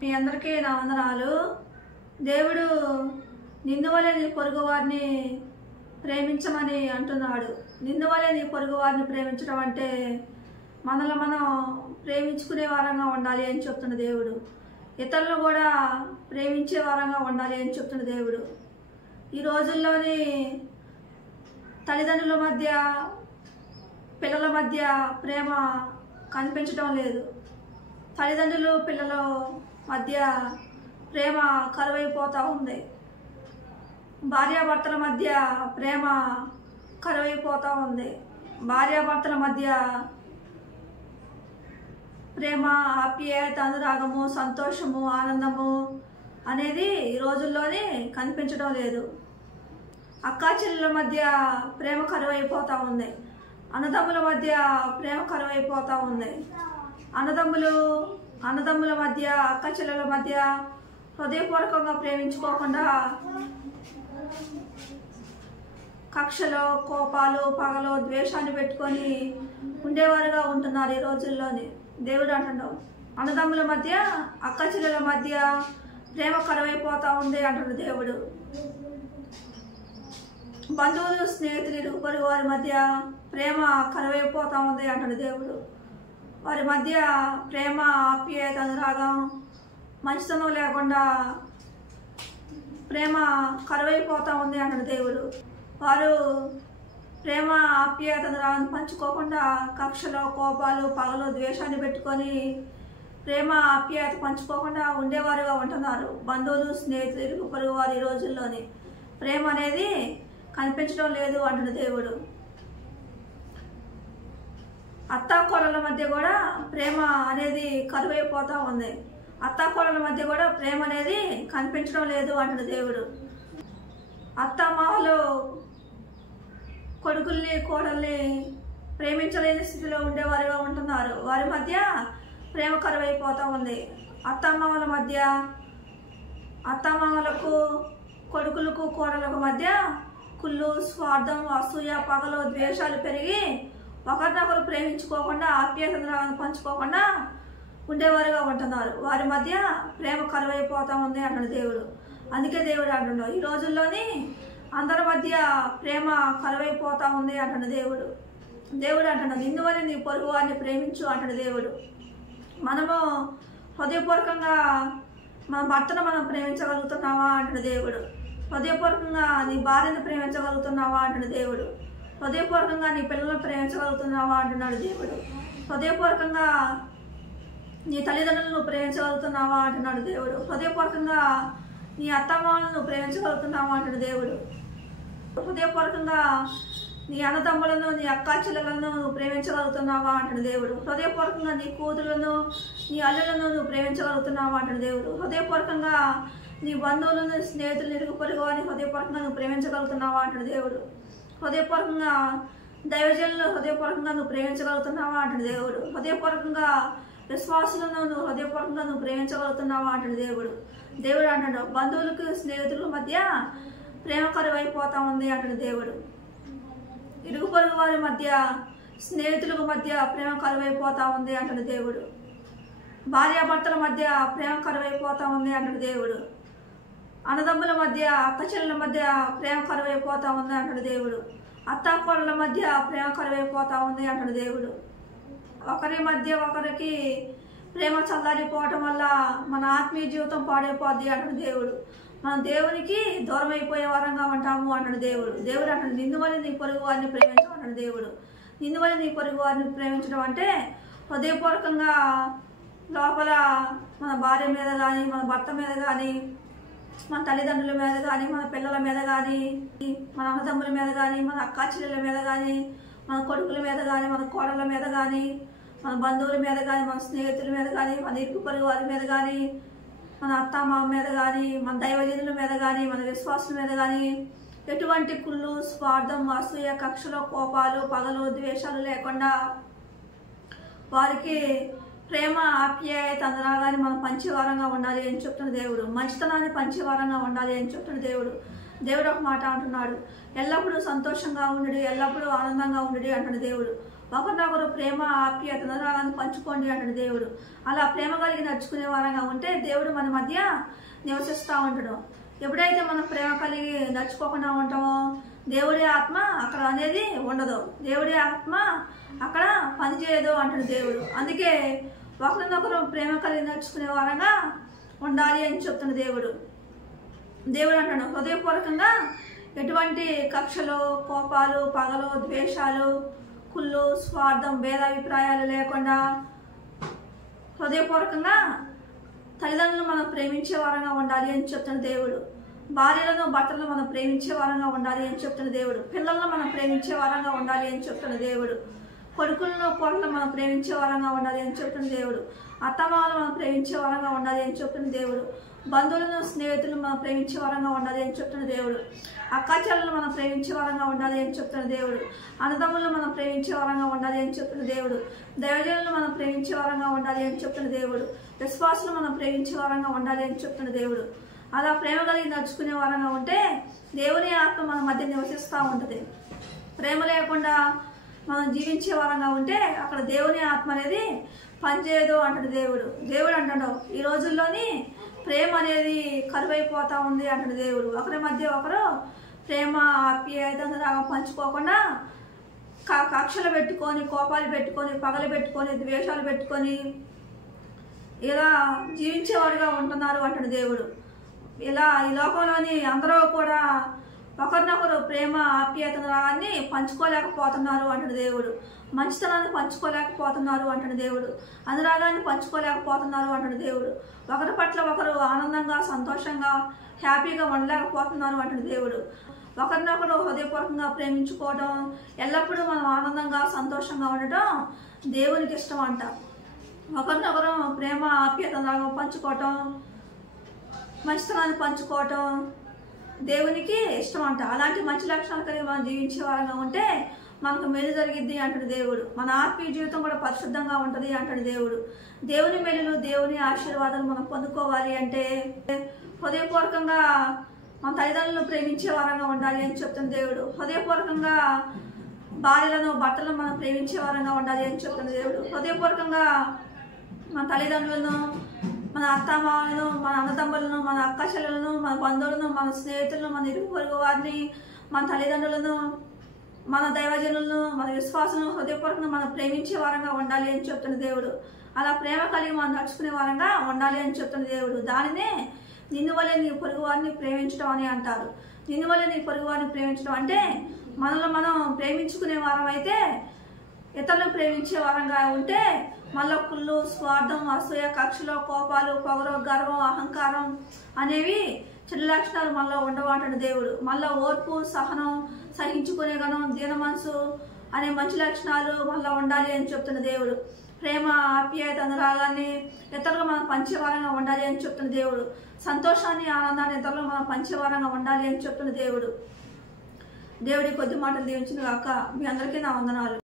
మీ అందరికీ నా వందనాలు. దేవుడు నిన్ను వలె నీ పొరుగు వారిని ప్రేమించమని అంటున్నాడు. నిన్ను వలె నీ పొరుగు వారిని ప్రేమించడం అంటే మనల్ని మనం ప్రేమించుకునే వారంగా ఉండాలి అని చెప్తున్న దేవుడు. ఇతరులను కూడా ప్రేమించే వారంగా ఉండాలి అని చెప్తున్న దేవుడు. ఈ రోజుల్లోని తల్లిదండ్రుల మధ్య పిల్లల మధ్య ప్రేమ కనిపించడం లేదు. తల్లిదండ్రులు పిల్లల మధ్య ప్రేమ కరువైపోతూ ఉంది. భార్యాభర్తల మధ్య ప్రేమ కరువైపోతూ ఉంది. భార్యాభర్తల మధ్య ప్రేమ, ఆప్యాయత, అనురాగము, సంతోషము, ఆనందము అనేది ఈ రోజుల్లోనే కనిపించడం లేదు. అక్కా చెల్లెల మధ్య ప్రేమ కరువైపోతూ ఉంది. అన్నదమ్ముల మధ్య ప్రేమ కరువైపోతూ ఉంది. అన్నదమ్ముల మధ్య, అక్క చెల్లెల మధ్య హృదయపూర్వకంగా ప్రేమించుకోకుండా కక్షలో, కోపాలు, పగలు, ద్వేషాన్ని పెట్టుకొని ఉండేవారుగా ఉంటున్నారు ఈ రోజుల్లోని. దేవుడు అంటున్నాడు, అన్నదమ్ముల మధ్య, అక్క చెల్లెల మధ్య ప్రేమ కరువైపోతూ ఉంది అంటున్నాడు దేవుడు. బంధువులు, స్నేహితులు, ఇరుగు పొరుగు వారి మధ్య ప్రేమ కరువైపోతూ ఉంది అంటున్నాడు దేవుడు. వారి మధ్య ప్రేమ, ఆప్యాయత, అనురాగం, మంచితనం లేకుండా ప్రేమ కరువైపోతూ ఉంది అంటున్నాడు దేవుడు. వారు ప్రేమ, ఆప్యాయత, అనురాగాన్ని పంచుకోకుండా కక్షలో, కోపాలు, పగలు, ద్వేషాన్ని పెట్టుకొని ప్రేమ, ఆప్యాయత పంచుకోకుండా ఉండేవారుగా ఉంటున్నారు. బంధువులు, స్నేహితులు, ఇరుగు పొరుగు వారు ఈ రోజుల్లోని ప్రేమ అనేది కనిపించడం లేదు అంటున్న దేవుడు. అత్తాకోడళ్ళ మధ్య కూడా ప్రేమ అనేది కరువైపోతూ ఉంది. అత్తాకోడళ్ళ మధ్య కూడా ప్రేమ అనేది కనిపించడం లేదు అంటున్న దేవుడు. అత్తమామలు కొడుకుల్ని, కోడల్ని ప్రేమించలేని స్థితిలో ఉండేవారుగా ఉంటున్నారు. వారి మధ్య ప్రేమ కరువైపోతూ ఉంది. అత్తమామలకు, కొడుకులకు, కోడలకు మధ్య కుళ్ళు, స్వార్థం, అసూయ, పగలు, ద్వేషాలు పెరిగి ఒకరినొకరు ప్రేమించుకోకుండా, ఆప్యాయతను పంచుకోకుండా ఉండేవారుగా ఉంటున్నారు. వారి మధ్య ప్రేమ కరువైపోతూ ఉంది అంటున్నాడు దేవుడు. అందుకే దేవుడు అంటున్నాడు, ఈ రోజుల్లోని అందరి మధ్య ప్రేమ కరువైపోతూ ఉంది అంటున్నాడు దేవుడు. దేవుడు అంటున్నాడు, నిన్ను వలె నీ పొరుగు వారిని ప్రేమించు అంటున్నాడు దేవుడు. మనము హృదయపూర్వకంగా మన భర్తను మనం ప్రేమించగలుగుతున్నావా అంటున్నాడు దేవుడు. హృదయపూర్వకంగా నీ భార్యను ప్రేమించగలుగుతున్నావా అంటున్నాడు దేవుడు. హృదయపూర్వకంగా నీ పిల్లలను ప్రేమించగలుగుతున్నావా అంటున్నాడు దేవుడు. హృదయపూర్వకంగా నీ తల్లిదండ్రులను ప్రేమించగలుగుతున్నావా అంటున్నాడు దేవుడు. హృదయపూర్వకంగా నీ అత్తమామలను ప్రేమించగలుగుతున్నావా అంటున్నాడు దేవుడు. హృదయపూర్వకంగా నీ అన్నదమ్ములను, నీ అక్కా చెల్లెలను ప్రేమించగలుగుతున్నావా అంటున్నాడు దేవుడు. హృదయపూర్వకంగా నీ కూతురులను, నీ అల్లులను నువ్వు ప్రేమించగలుగుతున్నావా అంటున్నాడు దేవుడు. హృదయపూర్వకంగా నీ బంధువులను, స్నేహితులను, ఇరుగు పొరుగు వారిని హృదయపూర్వకంగా నువ్వు ప్రేమించగలుగుతున్నావా అంటున్నాడు దేవుడు. హృదయపూర్వకంగా దైవజనులను హృదయపూర్వకంగా నువ్వు ప్రేమించగలుగుతున్నావా అంటున్నాడు దేవుడు. హృదయపూర్వకంగా విశ్వాసులను నువ్వు హృదయపూర్వకంగా నువ్వు ప్రేమించగలుగుతున్నావా అంటున్నాడు దేవుడు. దేవుడు అంటాడు, బంధువులకు, స్నేహితుల మధ్య ప్రేమ కరువైపోతా ఉంది అంటున్నాడు దేవుడు. ఇరుగు పొరుగు వారి మధ్య, స్నేహితుల మధ్య ప్రేమ కరువైపోతా ఉంది అంటున్నాడు దేవుడు. భార్యాభర్తల మధ్య ప్రేమ కరువైపోతా ఉంది అంటున్నాడు దేవుడు. అన్నదమ్ముల మధ్య, అక్క చెల్లెల మధ్య ప్రేమ కరువైపోతా ఉంది అంటున్నాడు దేవుడు. అత్తాకోడళ్ళ మధ్య ప్రేమ కరువైపోతా ఉంది అంటున్నాడు దేవుడు. ఒకరి మధ్య ఒకరికి ప్రేమ చల్లారిపోవటం వల్ల మన ఆత్మీయ జీవితం పాడైపోద్ది అంటున్నాడు దేవుడు. మనం దేవునికి దూరం అయిపోయే వారంగా ఉంటాము అంటున్నాడు దేవుడు. దేవుడు అంటాడు, నిన్ను వల్ల నీ పొరుగు వారిని ప్రేమించమంటాడు దేవుడు. నిన్ను వల్ల నీ పొరుగు వారిని ప్రేమించడం అంటే హృదయపూర్వకంగా లోపల మన భార్య మీద కానీ, మన భర్త మీద కానీ, మన తల్లిదండ్రుల మీద కానీ, మన పిల్లల మీద కానీ, మన అన్నదమ్ముల మీద కానీ, మన అక్కా చెల్లెల మీద కానీ, మన కొడుకుల మీద కానీ, మన కోడళ్ళ మీద కానీ, మన బంధువుల మీద కానీ, మన స్నేహితుల మీద కానీ, మన ఇరుగు పొరుగు వారి మీద కానీ, మన అత్తమామ మీద కానీ, మన దైవజనుల మీద కానీ, మన విశ్వాసుల మీద కానీ ఎటువంటి కుళ్ళు, స్వార్థం, అసూయ, కక్షలో, కోపాలు, పగలు, ద్వేషాలు లేకుండా వారికి ప్రేమ, ఆప్యాయత, అనురాగాన్ని మనం పంచేవారంగా ఉండాలి అని చెప్తున్న దేవుడు. మంచితనాన్ని పంచేవారంగా ఉండాలి అని చెప్తున్న దేవుడు. దేవుడు ఒక మాట అంటున్నాడు, ఎల్లప్పుడూ సంతోషంగా ఉండు, ఎల్లప్పుడూ ఆనందంగా ఉండు అంటున్న దేవుడు. ఒకరినొకరు ప్రేమ ఆప్యాయత అనురాగాన్ని పంచుకోండి అంటాడు దేవుడు. అలా ప్రేమ కలిగి నడుచుకునే వారంగా ఉంటే దేవుడు మన మధ్య నివసిస్తూ ఉంటాడు. ఎప్పుడైతే మనం ప్రేమ కలిగి నడుచుకోకుండా ఉంటామో దేవుడి ఆత్మ అక్కడ అనేది ఉండదు, దేవుడి ఆత్మ అక్కడ పనిచేయదు అంటాడు దేవుడు. అందుకే ఒకరినొకరు ప్రేమ కలిగి నడుచుకునే వారంగా ఉండాలి అని చెప్తున్న దేవుడు. దేవుడు అంటాడు, హృదయపూర్వకంగా ఎటువంటి కక్షలు, కోపాలు, పగలు, ద్వేషాలు, కుళ్ళు, స్వార్థం, భేదాభిప్రాయాలు లేకుండా హృదయపూర్వకంగా తల్లిదండ్రులను మనం ప్రేమించే వారంగా ఉండాలి అని చెప్తున్న దేవుడు. భార్యలను, భర్తలను మనం ప్రేమించే వారంగా ఉండాలి అని చెప్తున్న దేవుడు. పిల్లలను మనం ప్రేమించే వారంగా ఉండాలి అని చెప్తున్న దేవుడు. కొడుకులను, కోడలను మనం ప్రేమించే వారంగా ఉండాలి అని చెప్తున్న దేవుడు. అత్తమామలను మనం ప్రేమించే వారంగా ఉండాలి అని చెప్తున్న దేవుడు. బంధువులను, స్నేహితులను మనం ప్రేమించే వారంగా ఉండాలి అని చెప్తున్న దేవుడు. అక్కాచెల్లెలను మనం ప్రేమించే వారంగా ఉండాలి అని చెప్తున్న దేవుడు. అన్నదమ్ములను మనం ప్రేమించే వారంగా ఉండాలి అని చెప్తున్న దేవుడు. దైవజనులను మనం ప్రేమించే వారంగా ఉండాలి అని చెప్తున్న దేవుడు. విశ్వాసులు మనం ప్రేమించే వారంగా ఉండాలి అని చెప్తున్న దేవుడు. అలా ప్రేమ కలిగి నడుచుకునే వారంగా ఉంటే దేవుని ఆత్మ మన మధ్య నివసిస్తూ ఉంటుంది. ప్రేమ లేకుండా మనం జీవించే వారంగా ఉంటే అక్కడ దేవుని ఆత్మ అనేది పనిచేయదు అంటాడు దేవుడు. దేవుడు అంటాడు, ఈ రోజుల్లోని ప్రేమ అనేది కరువైపోతా ఉంది అంటాడు దేవుడు. ఒకరి మధ్య ఒకరు ప్రేమ, ఆప్యాయత, రాగం పంచుకోకుండా కక్షలు పెట్టుకొని, కోపాలు పెట్టుకొని, పగలు పెట్టుకొని, ద్వేషాలు పెట్టుకొని ఇలా జీవించేవారుగా ఉంటున్నారు అంటాడు దేవుడు. ఇలా ఈ లోకంలోని అందరూ కూడా ఒకరినొకరు ప్రేమ, ఆప్యాయత, రాగాన్ని పంచుకోలేకపోతున్నారు అంటాడు దేవుడు. మంచితనాన్ని పంచుకోలేకపోతున్నారు అంటాడు దేవుడు. అనురాగాన్ని పంచుకోలేకపోతున్నారు అంటాడు దేవుడు. ఒకరి పట్ల ఒకరు ఆనందంగా, సంతోషంగా, హ్యాపీగా ఉండలేకపోతున్నారు అంటాడు దేవుడు. ఒకరినొకరు హృదయపూర్వకంగా ప్రేమించుకోవడం, ఎల్లప్పుడూ మనం ఆనందంగా, సంతోషంగా ఉండటం దేవునికి ఇష్టం అంట. ఒకరినొకరు ప్రేమ, ఆప్యాయత, రాగం పంచుకోవటం, మంచితనాన్ని పంచుకోవటం దేవునికి ఇష్టం అంట. అలాంటి మంచి లక్షణాలు కలిగి మనం జీవించే వారంగా ఉంటే మనకు మేలు జరిగిద్ది అంటాడు దేవుడు. మన ఆత్మీయ జీవితం కూడా పరిశుద్ధంగా ఉంటుంది అంటాడు దేవుడు. దేవుని మేలులు, దేవుని ఆశీర్వాదాలు మనం పొందుకోవాలి అంటే హృదయపూర్వకంగా మన తల్లిదండ్రులను ప్రేమించే వారంగా ఉండాలి అని చెప్తున్న దేవుడు. హృదయపూర్వకంగా భార్యలను, భర్తలను మనం ప్రేమించే వారంగా ఉండాలి అని చెప్తున్న దేవుడు. హృదయపూర్వకంగా మన తల్లిదండ్రులను, మన అత్తమామలను, మన అన్నదమ్ములను, మన అక్కచెల్లెలను, మన బంధువులను, మన స్నేహితులను, మన ఇరుగు పొరుగు వారిని, మన తల్లిదండ్రులను, మన దైవజనులను, మన విశ్వాసులను హృదయపూర్వకంగా మనం ప్రేమించే వారంగా ఉండాలి అని చెప్తున్న దేవుడు. అలా ప్రేమ కలిగి మనం నడుచుకునే వారంగా ఉండాలి అని చెప్తున్న దేవుడు. దానినే నిన్ను వల్లే నీ పొరుగు వారిని ప్రేమించడం అని అంటారు. నిన్ను వల్లే నీ పొరుగు వారిని ప్రేమించడం అంటే మనల్ని మనం ప్రేమించుకునే వారం అయితే ఇతరులను ప్రేమించే వారంగా ఉంటే మళ్ళీ కుళ్ళు, స్వార్థం, అసూయ, కక్షలు, కోపాలు, పొగరు, గర్వం, అహంకారం అనేవి చెడు లక్షణాలు మళ్ళీ ఉండవు అంటాడు దేవుడు. మళ్ళీ ఓర్పు, సహనం, సహించుకునే గుణం, దీన మనసు అనే మంచి లక్షణాలు మళ్ళీ ఉండాలి అని చెప్తున్న దేవుడు. ప్రేమ, ఆప్యాయత, అనురాగాన్ని ఇతరులు మనం పంచేవారంగా ఉండాలి అని చెప్తున్న దేవుడు. సంతోషాన్ని, ఆనందాన్ని ఇతరులు మనం పంచేవారంగా ఉండాలి అని చెప్తున్న దేవుడు. దేవుడి కొద్ది మాటలు దీవించిన గాక. మీ అందరికీ నా వందనాలు.